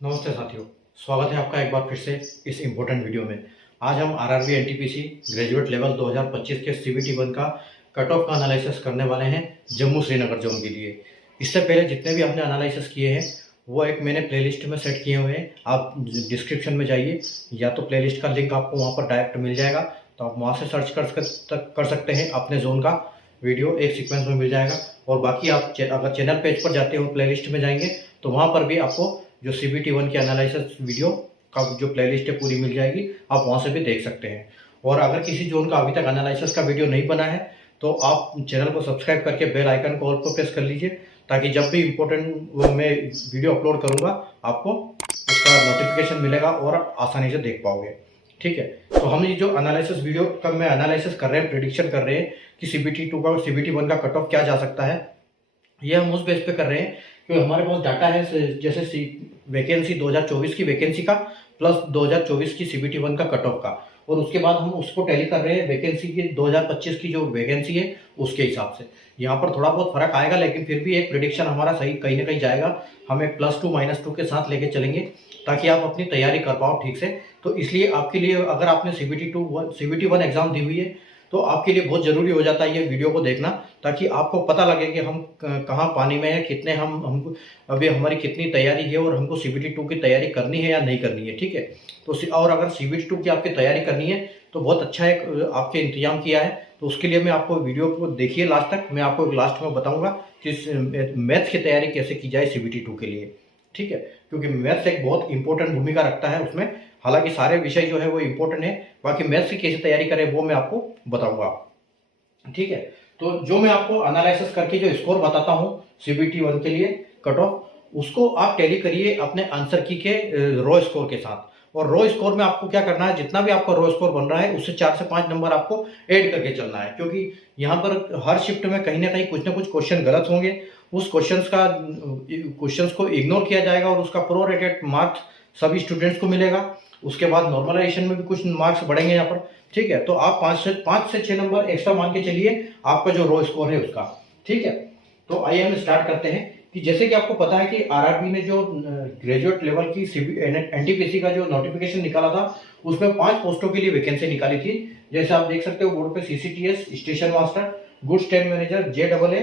नमस्ते साथियों, स्वागत है आपका एक बार फिर से इस इम्पोर्टेंट वीडियो में। आज हम आरआरबी एनटीपीसी ग्रेजुएट लेवल 2025 के सीबीटी 1 का कट ऑफ का एनालिसिस करने वाले हैं जम्मू श्रीनगर जोन के लिए। इससे पहले जितने भी आपने एनालिसिस किए हैं वो एक मैंने प्लेलिस्ट में सेट किए हुए हैं। आप डिस्क्रिप्शन में जाइए, या तो प्लेलिस्ट का लिंक आपको वहाँ पर डायरेक्ट मिल जाएगा, तो आप वहाँ से सर्च कर सकते हैं। अपने जोन का वीडियो एक सीक्वेंस में मिल जाएगा। और बाकी आप अगर चैनल पेज पर जाते हो, प्लेलिस्ट में जाएंगे तो वहाँ पर भी आपको जो सीबीटी 1 के एनालिसिस वीडियो का जो प्लेलिस्ट है पूरी मिल जाएगी, आप वहाँ से भी देख सकते हैं। और अगर किसी जोन का अभी तक एनालिसिस का वीडियो नहीं बना है तो आप चैनल को सब्सक्राइब करके बेल आइकन को ऑल पर प्रेस कर लीजिए, ताकि जब भी इम्पोर्टेंट मैं वीडियो अपलोड करूँगा आपको उसका नोटिफिकेशन मिलेगा और आसानी से देख पाओगे। ठीक है, तो हम ये जो एनालिसिस वीडियो का मैं एनालिसिस कर रहे हैं, प्रेडिक्शन कर रहे हैं कि सीबीटी 2 का और सीबीटी 1 का कट ऑफ क्या जा सकता है, ये हम उस बेस पे कर रहे हैं क्योंकि हमारे पास डाटा है जैसे वैकेंसी 2024 की वैकेंसी का प्लस 2024 की सीबीटी 1 का कट ऑफ का, और उसके बाद हम उसको टैली कर रहे हैं वैकेंसी की 2025 की जो वैकेंसी है उसके हिसाब से। यहाँ पर थोड़ा बहुत फर्क आएगा, लेकिन फिर भी एक प्रेडिक्शन हमारा सही कहीं ना कहीं जाएगा। हम एक +2 -2 के साथ लेके चलेंगे ताकि आप अपनी तैयारी कर पाओ ठीक से। तो इसलिए आपके लिए, अगर आपने सीबीटी 1 एग्जाम दी हुई है तो आपके लिए बहुत ज़रूरी हो जाता है ये वीडियो को देखना, ताकि आपको पता लगे कि हम कहाँ पानी में है, कितने हमको अभी हमारी कितनी तैयारी है और हमको सीबीटी 2 की तैयारी करनी है या नहीं करनी है। ठीक है, तो और अगर सीबीटी 2 की आपकी तैयारी करनी है तो बहुत अच्छा एक आपके इंतजाम किया है। तो उसके लिए मैं आपको वीडियो को देखिए लास्ट तक, मैं आपको लास्ट में बताऊँगा कि मैथ्स की तैयारी कैसे की जाए सीबीटी 2 के लिए। ठीक है, क्योंकि मैथ्स एक बहुत इंपॉर्टेंट भूमिका रखता है उसमें। हालांकि सारे विषय जो है वो इंपॉर्टेंट है, बाकी मैथ्स की कैसे तैयारी करें वो मैं आपको बताऊंगा। ठीक है, तो जो मैं आपको एनालिसिस करके जो स्कोर बताता हूँ सीबीटी 1 के लिए कट ऑफ, उसको आप टैली करिए अपने आंसर की के रो स्कोर के साथ। और रो स्कोर में आपको क्या करना है, जितना भी आपका रो स्कोर बन रहा है उससे 4 से 5 नंबर आपको ऐड करके चलना है, क्योंकि यहाँ पर हर शिफ्ट में कहीं ना कहीं कुछ ना कुछ क्वेश्चन गलत होंगे। उस क्वेश्चंस को इग्नोर किया जाएगा और उसका प्रोरेटेड मार्क्स सभी स्टूडेंट्स को मिलेगा। उसके बाद नॉर्मलाइजेशन में भी कुछ मार्क्स बढ़ेंगे यहाँ पर। ठीक है, तो आप 5 से 6 नंबर एक्स्ट्रा मान के चलिए आपका जो रो स्कोर है उसका। ठीक है, तो आइए हम स्टार्ट करते हैं कि जैसे कि आपको पता है कि आरआरबी ने जो ग्रेजुएट लेवल की एनटीपीसी का जो नोटिफिकेशन निकाला था उसमें 5 पोस्टों के लिए वैकेंसी निकाली थी। जैसे आप देख सकते हो बोर्ड पे CCTS, station master, goods train manager, जेडबलए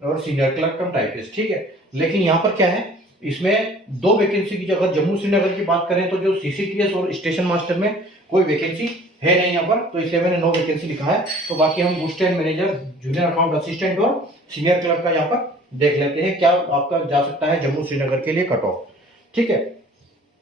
और सीनियर क्लर्क कम टाइपिस्ट। ठीक है, लेकिन यहाँ पर क्या है, इसमें 2 वैकेंसी की, अगर जम्मू श्रीनगर की बात करें तो जो सीसीटीएस और स्टेशन मास्टर में कोई वैकेंसी है नहीं यहाँ पर, तो इसलिए मैंने 9 वैकेंसी लिखा है। तो बाकी हम goods train manager, junior account assistant और सीनियर क्लर्क का यहाँ पर देख लेते हैं क्या आपका जा सकता है जम्मू श्रीनगर के लिए कट ऑफ। ठीक है,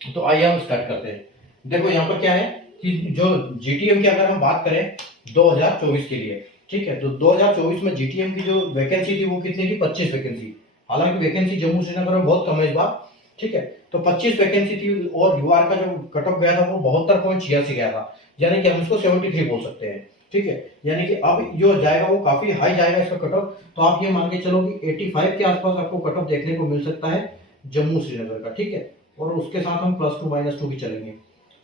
तो आइए हम स्टार्ट करते हैं। देखो यहाँ पर क्या है कि जो जीटीएम की अगर हम बात करें 2024 के लिए, ठीक है, तो 2024 में जीटीएम की जो वैकेंसी थी वो कितनी थी, 25 वैकेंसी। हालांकि वैकेंसी जम्मू श्रीनगर में बहुत कम है इस बार। ठीक है, तो 25 वैकेंसी थी और यूआर का जो कट ऑफ गया था वो 72.86 गया था, यानी कि हम इसको 73 बोल सकते हैं। ठीक है, यानी कि अब जो जाएगा वो काफी हाई जाएगा इसका कट ऑफ। तो आप ये मान के चलो कि 85 के आसपास आपको कट ऑफ देखने को मिल सकता है जम्मू श्रीनगर का। ठीक है, और उसके साथ हम +2 -2 की चलेंगे।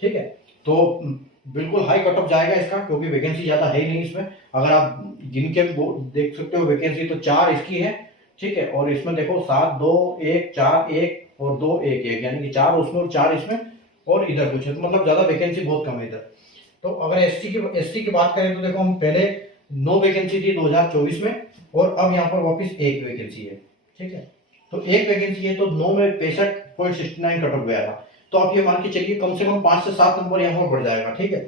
ठीक है, तो बिल्कुल हाई कट ऑफ जाएगा इसका, क्योंकि वैकेंसी ज्यादा है ही नहीं इसमें। अगर आप गिन के देख सकते हो वैकेंसी तो 4 इसकी है। ठीक है, और इसमें देखो 7 2 1 4 1 और 2 1 1, यानी कि 4 उसमें और 4 इसमें और इधर कुछ है, तो मतलब ज्यादा वैकेंसी बहुत कम है इधर। तो अगर एसटी की बात करें तो देखो हम पहले 9 वैकेंसी थी 2024 में, और अब यहाँ पर वापस 1 वैकेंसी है। ठीक है, तो 1 वैकेंसी है तो 9 में 65.69 कट ऑफ गया था। तो आप ये मान के चलिए कम से कम 5 से 7 नंबर यहाँ पर बढ़ जाएगा। ठीक है,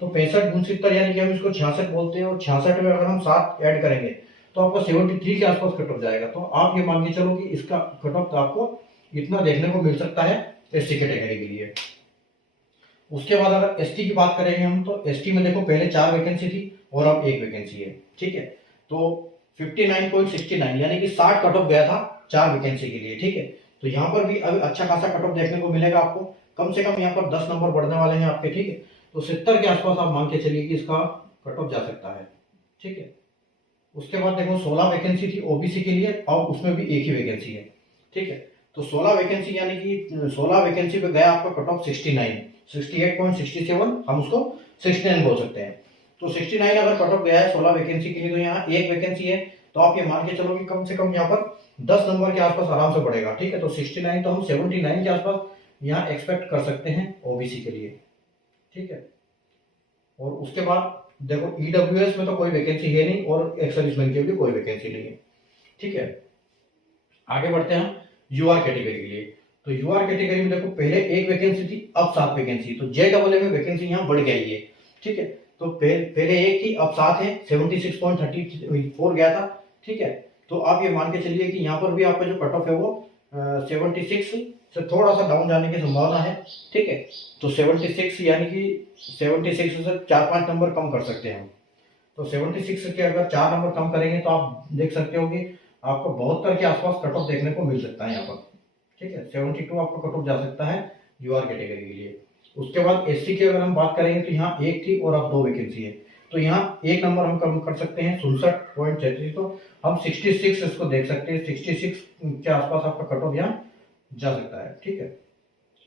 तो 65 यानी कि हम इसको 66 बोलते हैं, और 66 में अगर हम 7 ऐड करेंगे तो आपको 73 के आसपास कट ऑफ जाएगा। तो आप ये मान के चलो कि इसका कट ऑफ आपको इतना देखने को मिल सकता है एसटी कैटेगरी के लिए। उसके बाद अगर एसटी की बात करेंगे हम, तो एसटी में देखो पहले 4 वैकेंसी थी और अब 1 वैकेंसी है। ठीक है, तो 59.69 यानी कि 60 कट ऑफ गया था 4 वैकेंसी के लिए। ठीक है, तो यहाँ पर भी अभी अच्छा खासा कट ऑफ देखने को मिलेगा आपको, कम से कम यहाँ पर 10 नंबर बढ़ने वाले हैं आपके। ठीक है, तो 70 के आसपास आप मान के चलिए कि इसका कट ऑफ जा सकता है। ठीक है, उसके बाद देखो 16 वैकेंसी थी ओबीसी के लिए, अब उसमें भी 1 ही वैकेंसी है। ठीक है, तो 16 वैकेंसी यानी कि 16 वैकेंसी पे गया आपका कट ऑफ 68.67, हम उसको 69 बोल सकते हैं। तो 69 अगर कट ऑफ गया है 16 वैकेंसी के लिए, तो यहाँ 1 वैकेंसी है, तो आप ये मान के चलो कि कम से कम यहाँ पर 10 नंबर के आसपास आराम से बढ़ेगा। ठीक है, तो 69 तो हम 79 के आसपास यहाँ एक्सपेक्ट कर सकते हैं ओबीसी के लिए, ठीक है। और उसके बाद देखो ईडब्ल्यूएस में तो कोई वैकेंसी है नहीं और एक्स सर्विसमैन के लिए कोई वैकेंसी नहीं है, ठीक है। आगे बढ़ते हैं यूआर कैटेगरी के लिए। तो यूआर कैटेगरी में देखो पहले एक वैकेंसी थी, अब 7 वैकेंसी। तो JEE में वैकेंसी यहाँ बढ़ गई है, ठीक है। तो पहले एक थी, अब 7 है, 76.34 गया था, ठीक है। तो आप ये मान के चलिए कि यहाँ पर भी आपका जो कट ऑफ है वो 76 से थोड़ा सा डाउन जाने की संभावना है, ठीक है। तो 76 यानी कि 76 से 4-5 नंबर कम कर सकते हैं हम। तो 76 के अगर 4 नंबर कम करेंगे तो आप देख सकते हो कि आपको 72 के आसपास कट ऑफ देखने को मिल सकता है यहाँ पर, ठीक है। 72 आपको कट ऑफ जा सकता है यूआर कैटेगरी के लिए। उसके बाद एससी की अगर हम बात करेंगे तो यहाँ एक थी और अब 2 वैकेंसी है। तो यहाँ एक नंबर हम कम कर सकते हैं 67.33। तो हम 66 इसको देख सकते हैं, 66 के आसपास आपका कट ऑफ यहाँ जा सकता है, ठीक है।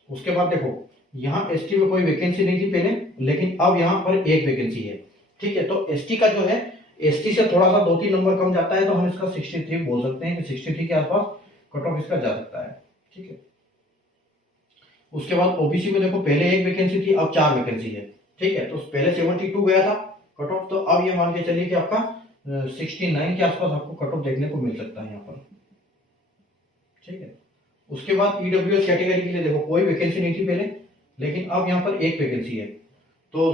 उसके बाद देखो यहाँ एसटी में कोई वैकेंसी नहीं थी पहले, लेकिन अब यहाँ पर एक वैकेंसी है, ठीक है। तो एसटी का जो है, एसटी से थोड़ा सा 2-3 नंबर कम जाता है, तो हम इसका 63 बोल सकते हैं कि 63 के आसपास कट ऑफ इसका जा सकता है, ठीक है। उसके बाद ओबीसी में देखो पहले एक वैकेंसी थी, अब 4 वैकेंसी है, ठीक है। तो पहले 72 गया था कट ऑफ, तो अब ये मान के चलिए कि आपका 69 के आसपास आपको कट ऑफ देखने को मिल सकता है यहाँ पर, ठीक है। उसके बाद ईडब्ल्यूएस कैटेगरी के लिए देखो कोई वैकेंसी नहीं थी पहले, लेकिन अब यहाँ पर एक वैकेंसी है। तो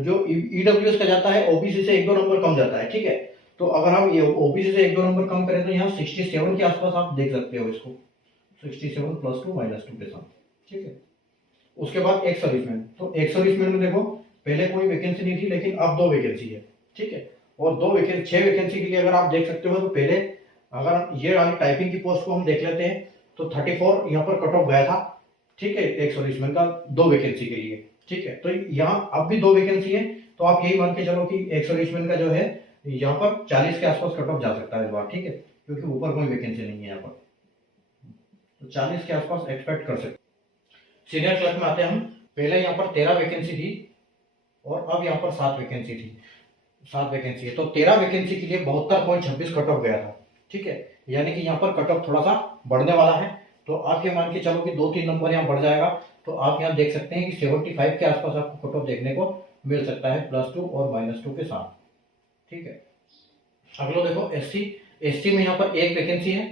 जो ईडब्ल्यूएस का जाता है ओबीसी से 1-2 नंबर कम जाता है, ठीक है। तो अगर हम ये ओबीसी से 1-2 नंबर कम करें तो यहाँ 67 के आसपास आप देख सकते हो इसको, 67 +2 -2 के साथ, ठीक है। उसके बाद एक्स सर्विसमैन। तो एक्स सर्विसमैन में देखो पहले कोई वैकेंसी नहीं थी, लेकिन अब 2 वैकेंसी है, ठीक है। और 6 वैकेंसी के लिए अगर आप देख सकते हो, तो पहले अगर ये वाली टाइपिंग की पोस्ट को हम देख लेते हैं तो 34 यहाँ पर कट ऑफ गया था, ठीक है, एक सर्विसमैन का 2 वैकेंसी के लिए, ठीक है। तो यहाँ अब भी 2 वैकेंसी है, तो आप यही मान के चलो कि एक सर्विसमैन का जो है यहाँ पर 40 के आसपास कट ऑफ जा सकता है इस बार, ठीक है, क्योंकि ऊपर कोई वैकेंसी नहीं है यहाँ पर। तो 40 के आसपास एक्सपेक्ट कर सकते। सीनियर क्लर्क में आते हैं हम। पहले यहाँ पर 13 वैकेंसी थी और अब यहाँ पर 7 वैकेंसी थी, 7 वैकेंसी है। तो 13 वैकेंसी के लिए 72.26 कट ऑफ गया था, ठीक है। यानी कि यहाँ पर कट ऑफ थोड़ा सा बढ़ने वाला है। तो आप ये मान के चलो कि 2-3 नंबर यहाँ बढ़ जाएगा, तो आप यहाँ देख सकते हैं कि 75 के आसपास आपको कट ऑफ देखने को मिल सकता है, +2 और -2 के साथ, ठीक है। अगला देखो एससी में यहाँ पर एक वैकेंसी है,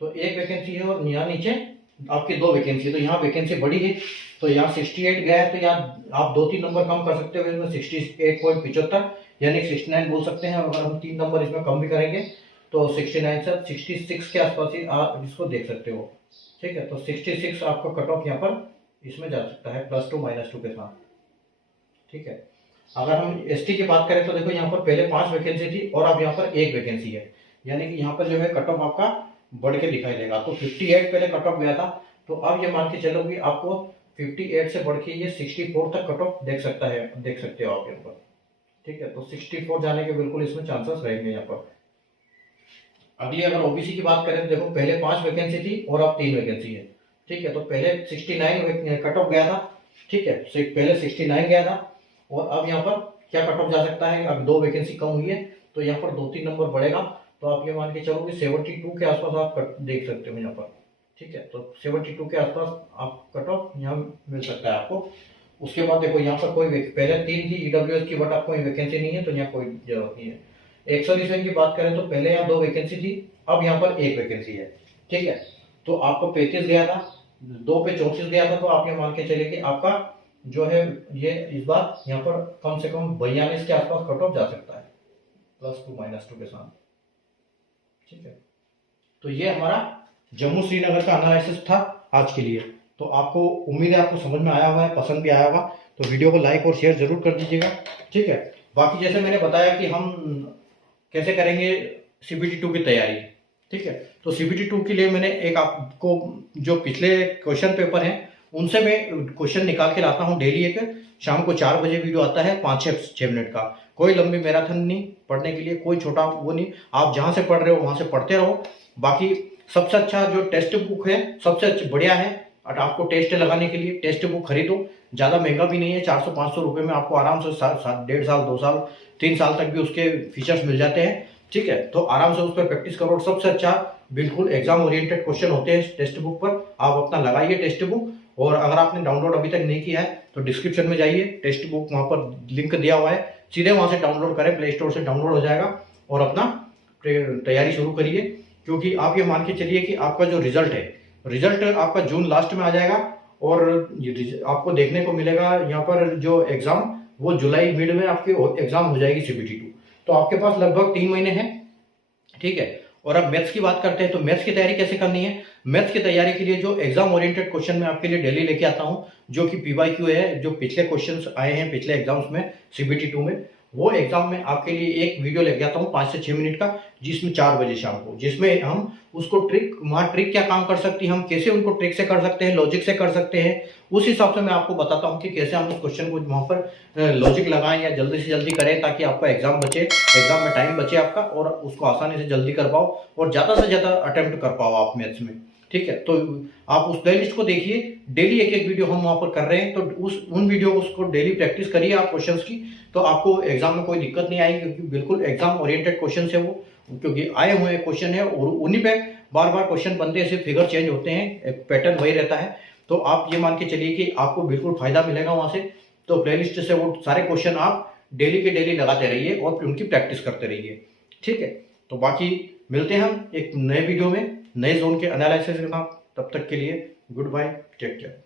तो एक वैकेंसी है और यहाँ नीचे आपकी 2 वैकेंसी है। तो यहाँ वैकेंसी बढ़ी है, तो यहाँ 68 गया है, तो यहाँ आप 2-3 नंबर कम कर सकते हो इसमें, 68.75 यानी 69 बोल सकते हैं। अगर हम 3 नंबर इसमें कम भी करेंगे तो 69 से 66 के आसपास ही आप इसको देख सकते हो, ठीक है। तो 66 आपका कट ऑफ यहाँ पर इसमें जा सकता है, +2 -2 के साथ, ठीक है। अगर हम एसटी की बात करें तो देखो यहाँ पर पहले 5 वैकेंसी थी और अब यहाँ पर एक वैकेंसी है, यानी कि यहाँ पर जो है कट ऑफ आपका बढ़ के दिखाई देगा। तो 58 पहले कट ऑफ गया था, तो अब ये मान के चलो कि आपको 58 से बढ़ के ये 64 तक कट ऑफ देख सकते हो आप यहाँ पर, ठीक है। तो 64 जाने के बिल्कुल इसमें चांसेस रहेंगे यहाँ पर। अगली अगर ओबीसी की बात करें तो देखो पहले 5 वैकेंसी थी और अब 3 वैकेंसी है, ठीक है। तो पहले 69 कट ऑफ गया था, ठीक है, पहले 69 गया था और अब यहाँ पर क्या कट ऑफ जा सकता है, अब 2 वैकेंसी कम हुई है, तो यहाँ पर 2-3 नंबर बढ़ेगा। तो आप ये मान के चलो कि 72 के आसपास आप देख सकते हो यहाँ पर, ठीक है। तो 72 के आसपास आप कट ऑफ यहाँ मिल सकता है आपको। उसके बाद देखो यहाँ पर कोई पहले 3 थी ईडब्ल्यूएस की, बट अब कोई वैकेंसी नहीं है, तो यहाँ कोई जरूरत नहीं है। एक सर्विसमैन की बात करें तो पहले यहाँ 2 वैकेंसी थी, अब यहाँ पर 1 वैकेंसी है, ठीक है। तो आपको 35 गया था, 2 पे 34 गया था, तो आप ये मान के चलिए कि आपका जो है ये इस बार यहाँ पर कम से कम 42 के आसपास कट ऑफ जा सकता है, +2 -2 के साथ, ठीक है। तो ये हमारा जम्मू श्रीनगर का एनालिसिस था आज के लिए। तो आपको उम्मीद है आपको समझ में आया हुआ है, पसंद भी आया होगा। तो वीडियो को लाइक और शेयर जरूर कर दीजिएगा, ठीक है। बाकी जैसे मैंने बताया कि हम कैसे करेंगे CBT 2 की तैयारी, ठीक है। तो CBT 2 के लिए मैंने एक आपको जो पिछले क्वेश्चन पेपर हैं उनसे मैं क्वेश्चन निकाल के लाता हूँ डेली। एक शाम को 4 बजे वीडियो आता है 5-6 मिनट का, कोई लंबी मैराथन नहीं पढ़ने के लिए, कोई छोटा वो नहीं, आप जहाँ से पढ़ रहे हो वहाँ से पढ़ते रहो। बाकी सबसे अच्छा जो टेक्स्ट बुक है सबसे बढ़िया है, और आपको टेस्ट लगाने के लिए टेक्स्ट बुक खरीदो, ज़्यादा महंगा भी नहीं है, 400-500 रुपये में आपको आराम से 1.5 साल 2 साल 3 साल तक भी उसके फीचर्स मिल जाते हैं, ठीक है। तो आराम से उस पर प्रैक्टिस करो। सबसे अच्छा बिल्कुल एग्जाम ओरिएंटेड क्वेश्चन होते हैं टेक्स्ट बुक पर, आप अपना लगाइए टेक्स्ट बुक और अगर आपने डाउनलोड अभी तक नहीं किया है तो डिस्क्रिप्शन में जाइए, टेक्स्ट बुक वहाँ पर लिंक दिया हुआ है, सीधे वहाँ से डाउनलोड करें, प्ले स्टोर से डाउनलोड हो जाएगा और अपना तैयारी शुरू करिए। क्योंकि आप ये मान के चलिए कि आपका जो रिजल्ट है, रिजल्ट आपका जून लास्ट में आ जाएगा और आपको देखने को मिलेगा यहाँ पर जो एग्ज़ाम वो जुलाई मिड में आपकी एग्ज़ाम हो जाएगी CBT 2। तो आपके पास लगभग 3 महीने हैं, ठीक है। और अब मैथ्स की बात करते हैं तो मैथ्स की तैयारी कैसे करनी है। मैथ्स की तैयारी के लिए जो एग्जाम ओरिएंटेड क्वेश्चन मैं आपके लिए डेली लेके आता हूं, जो कि PYQ है, जो पिछले क्वेश्चंस आए हैं पिछले एग्जाम्स में CBT 2 में, वो एग्जाम में आपके लिए एक वीडियो लेके आता हूं 5 से 6 मिनट का, जिसमें 4 बजे शाम को, जिसमें हम उसको वहाँ ट्रिक क्या काम कर सकती है, हम कैसे उनको ट्रिक से कर सकते हैं, लॉजिक से कर सकते हैं, उस हिसाब से मैं आपको बताता हूँ कि कैसे हम उस क्वेश्चन को वहाँ पर लॉजिक लगाएं या जल्दी से जल्दी करें, ताकि आपका एग्जाम बचे, एग्जाम में टाइम बचे आपका और उसको आसानी से जल्दी कर पाओ और ज़्यादा से ज़्यादा अटेम्प्ट कर पाओ आप मैथ्स में, ठीक है। तो आप उस प्ले लिस्ट को देखिए, डेली एक एक वीडियो हम वहाँ पर कर रहे हैं, तो उन वीडियो को डेली प्रैक्टिस करिए आप क्वेश्चंस की, तो आपको एग्जाम में कोई दिक्कत नहीं आएगी, क्योंकि बिल्कुल एग्जाम ओरिएंटेड क्वेश्चन है वो, क्योंकि आए हुए क्वेश्चन है और उन्हीं पे बार बार क्वेश्चन बनते हैं, सिर्फ फिगर चेंज होते हैं, पैटर्न वही रहता है। तो आप ये मान के चलिए कि आपको बिल्कुल फायदा मिलेगा वहाँ से। तो प्लेलिस्ट से वो सारे क्वेश्चन आप डेली के डेली लगाते रहिए और उनकी प्रैक्टिस करते रहिए, ठीक है। तो बाकी मिलते हैं हम एक नए वीडियो में नए जोन के एनालिसिस के साथ, तब तक के लिए गुड बाय, टेक केयर।